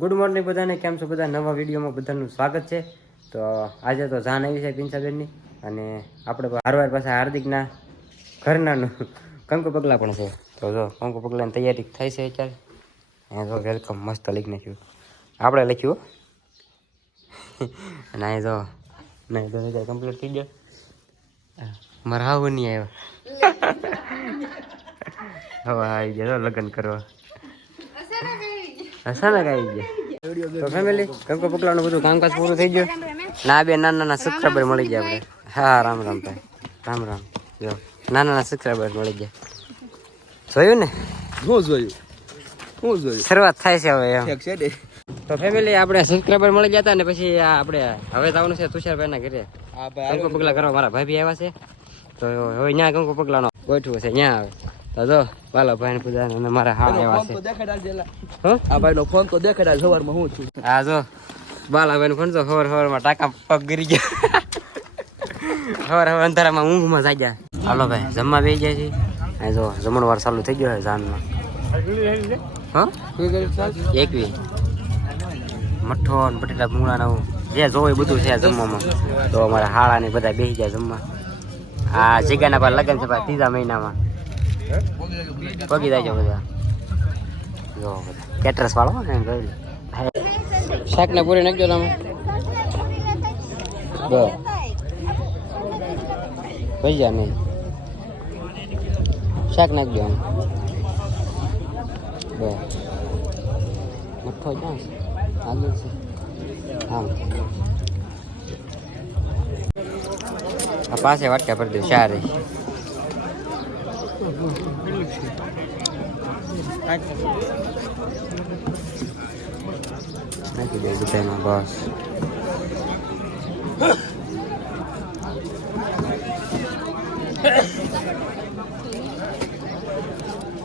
Good morning બધાને, કેમ છો બધા? નવા વિડીયોમાં બધાનું સ્વાગત છે. તો આજે તો જાન આવી છે પિંસાબેનની અને આપણે હારવાર પાસે હાર્દિકના ઘરનાનું કંકુ પગલા પણ છે. તો જો, કંકુ પગલાની તૈયારી થઈ છે અત્યારે. અહીંયા જો વેલકમ મસ્ત લખી નાખ્યું. આપણે લખ્યું. અને અહીં જો, નહીં, તો કમ્પ્લીટ થઈ ગયો મારા હાવ નહીં આવ્યો. હવે આવી ગયો લગ્ન કરવા. અચાનક આવી ગયા તો ફેમિલી કંકો પગલાનું બધું કામકાજ પૂરું થઈ ગયું? ના બે નાના નાના સબસ્ક્રાઈબર મળી ગયા આપણે હા રામ રામ ભાઈ. રામ રામ. જો નાના નાના સબસ્ક્રાઈબર મળી ગયા. જોયું ને? હું જોયું? હું જોયું? શરૂઆત થાય છે હવે એમ. ને. તો ફેમિલી આપણે સબસ્ક્રાઈબર મળી ગયા હતા ને પછી આ આપણે હવે જવાનું છે તુષારભાઈના ઘરે. કંકો કંકુ પગલા કરવા મારા ભાઈ બી આવ્યા છે. તો હવે ત્યાં કંકો પગલાનો ગોઠવું છે ત્યાં આવે. તો વાલો ભાઈ ને પૂજા અને મારા હા આવ્યા છે. હો? આ ભાઈ નો ફોન તો દેખાડા સવારમાં હું છું. આ જો. બાલાભાઈ ફોન તો ખબરમાં ટાકા પગ ગરી ગયા. ખબર હવે અંધારામાં ઊંઘમાં જાગ્યા. હાલો ભાઈ જમવા બેસી જાય છે આ જો જમણવાર ચાલુ થઈ ગયો છે જાનમાં હા? એકવી. મઠો ને બટેટા મૂળા ને જે જોવે બધું છે જમવામાં. તો અમારા હાળા ને બધા બેસી જાય જમવા. આ જગ્યાના પર લગન છે ભાઈ ત્રીજા મહિનામાં. પગી જાય બધા. જો બધા. કેટરસ વાળો ને જોઈ શાક ને પૂરી નાખજો તમે ભજીયા નહીં. શાક નાખજો આમ. બસ. મઠ્ઠો ક્યાં છે? આગળ છે. આમ પાસે વાટકા ભરી દઉં ચાર નાખી દઉં બધામાં બસ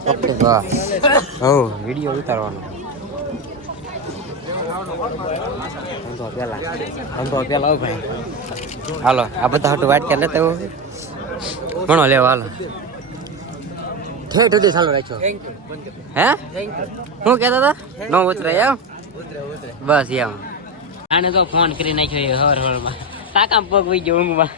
ઓકે બસ હો વીડિયો ઉતારવાનો ધંધો પેલા ધંધો પેલા હો ભાઈ હાલો આ બધા હાટું વાટક્યા લેતા હો ઘણો લેવો હાલો ઠેઠ સુધી ચાલુ રાખ્યો. હે? શું કહેતા હતા? નો ઉતરે એમ? બસ એમ. આને તો ફોન કરી નાખ્યો એ હર હરમાં તાકામ પગ વઈ ગયો ઊંઘમાં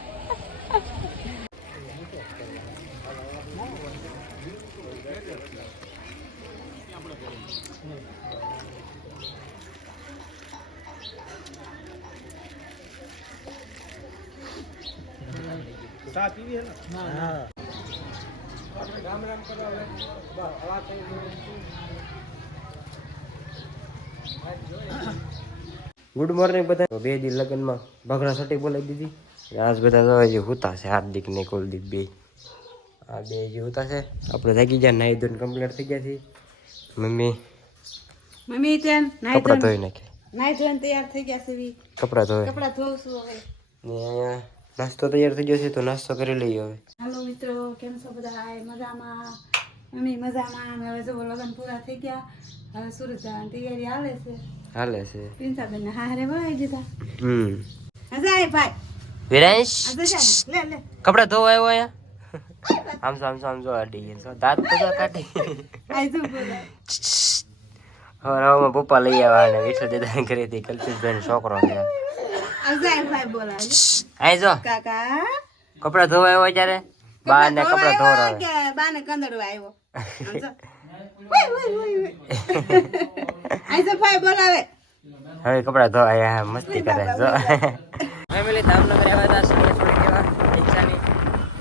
ગુડ મોર્નિંગ બધા બે દી લગ્નમાં ભગડા સટી બોલાવી દીધી. આજ બધા જવા જે હુતા છે. હાર્દિક ને કુલદીપ બે. આ બે જે હુતા છે. આપણે જાગી ગયા નાઈ ધોઈને કમ્પ્લીટ થઈ ગયા છે મમ્મી મમ્મી ત્યાં નાઈ ધોઈ નાખે નાઈ ધોઈને તૈયાર થઈ ગયા છે કપડા ધોઈ કપડા ધોઉં છું હવે. ને અહીંયા નાસ્તો તૈયાર થઈ ગયો છે તો નાસ્તો કરી લઈએ હવે હાલો મિત્રો કેમ છો બધા મજામાં મમ્મી મજામાં હવે જો લગ્ન પૂરા થઈ ગયા હવે સુરત જવાની તૈયારી હાલે છે હાલે છે પિન્સાબેન ને હારે વળાવી દીધા હમ હજાય ભાઈ વિરેશ લે લે કપડા ધોવા આવ્યો અહીંયા આમ જો આમ અડી દાંત કાઢી હવે પપ્પા લઈ આવ્યા અને દાદા ઘરેથી કલ્પિતભાઈ છોકરો છે બોલા જો કાકા. કપડા ધોવા આવ્યો ત્યારે બા ને કપડા ધોવા કે બાને કંદડો આવ્યો? જો. ઓય, ઓય, ઓય, ઓય. જો ભાઈ બોલાવે. હવે કપડા ધો આયા મસ્તી કરે જો. ફેમિલી ધામનગર આવ્યા હતા સણે છોડી કેવા રિક્ષાની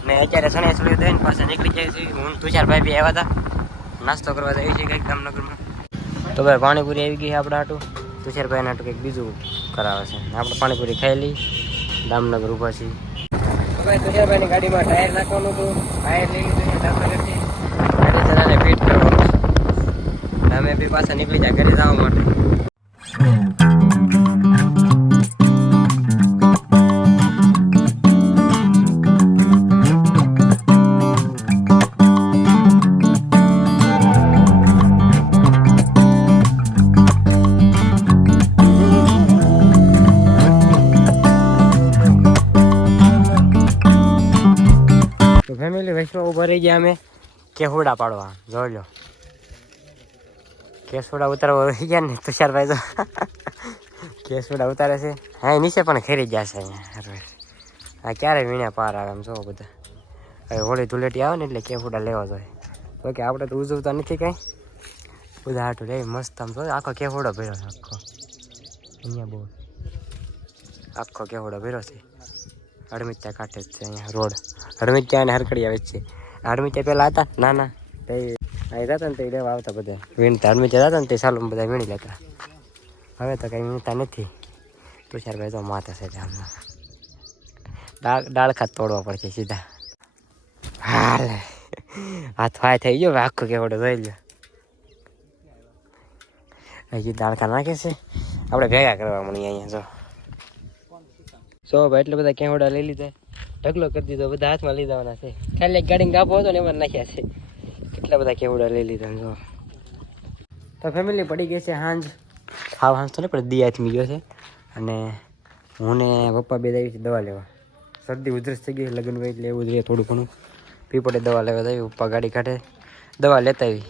ને અત્યારે સણે છોડી દઈને પાછા નીકળી જાય છે. હું તુષાર ભાઈ બી આવ્યા હતા. નાસ્તો કરવા જાય છે કંઈક દામનગરમાં તો ભાઈ પાણીપુરી આવી ગઈ આપડા આપણા હાટું. તુષારભાઈ હાટું કંઈક બીજું કરાવે છે. આપણે પાણીપુરી ખાઈ દામનગર ઊભા છીએ. તુષારભાઈની ગાડીમાં ટાયર નાખવાનું હતું. ટાયર લઈ લીધું દામનગરથી ગાડી જણાને ફિટ કરવાનું અમે બી પાછા નીકળી જાય ઘરે જવા માટે. ફેમિલી વૈષ્ણવ ઊભા રહી ગયા અમે. કેહુડા પાડવા. જોઈ લો. કેસોડા ઉતારવા વહી ગયા ને, તુષારભાઈ તો. કેસોડા ઉતારે છે. હા નીચે પણ ખેરી ગયા છે અહીંયા. હા ક્યારે વીણ્યા પાર આવે એમ જો બધા. હવે હોળી ધૂળેટી આવે ને એટલે કેફુડા લેવા જોઈએ. તો કે આપણે તો ઉજવતા નથી કાંઈ. બધા હાટું લે મસ્ત આમ જોઈએ આખો કેફુડો ભર્યો છે, આખો. અહીંયા બહુ. આખો કેફોડો ભર્યો છે. હડમિત્યા કાંઠે જ છે અહીંયા, રોડ. હળમિચા અને હરકડિયા વચ્ચે. હળમિચા પહેલાં હતા? ના ના. તે અહીં જતા ને તે લેવા આવતા બધા. વીણતા. હળમિચા જતા ને તે સાલું બધા વીણી લેતા. હવે તો કંઈ વીણતા નથી. તુષારભાઈ તો માથે છે જામમાં. દાળ ડાળખા તોડવા પડશે સીધા. હાલ. હાથ ફાય થઈ ગયો આખો કેવડો જોઈ લ્યો. હજી દાળખા નાખે છે. આપણે ભેગા કરવા મળીએ અહીંયા, જો. સો ભાઈ, એટલે બધા કેવડા લઈ લીધા. ઢગલો કરી દીધો, બધા હાથમાં લઈ જવાના છે. ખાલી ગાડીને ગાડી ગાભો હતો ને એમાં નાખ્યા છે. કેટલા બધા કેવડા લઈ લીધા જો. તો ફેમિલી પડી ગઈ છે હાંજ. હાવ હાંજ તો નહીં, પણ દી હાથમી ગયો છે. અને હું ને પપ્પા બે દાવી દવા લેવા. શરદી ઉધરસ થઈ ગઈ લગ્ન હોય એટલે એવું જ થોડું ઘણું. પીપળે દવા લેવા દાવી પપ્પા ગાડી કાઢે. દવા લેતા આવી.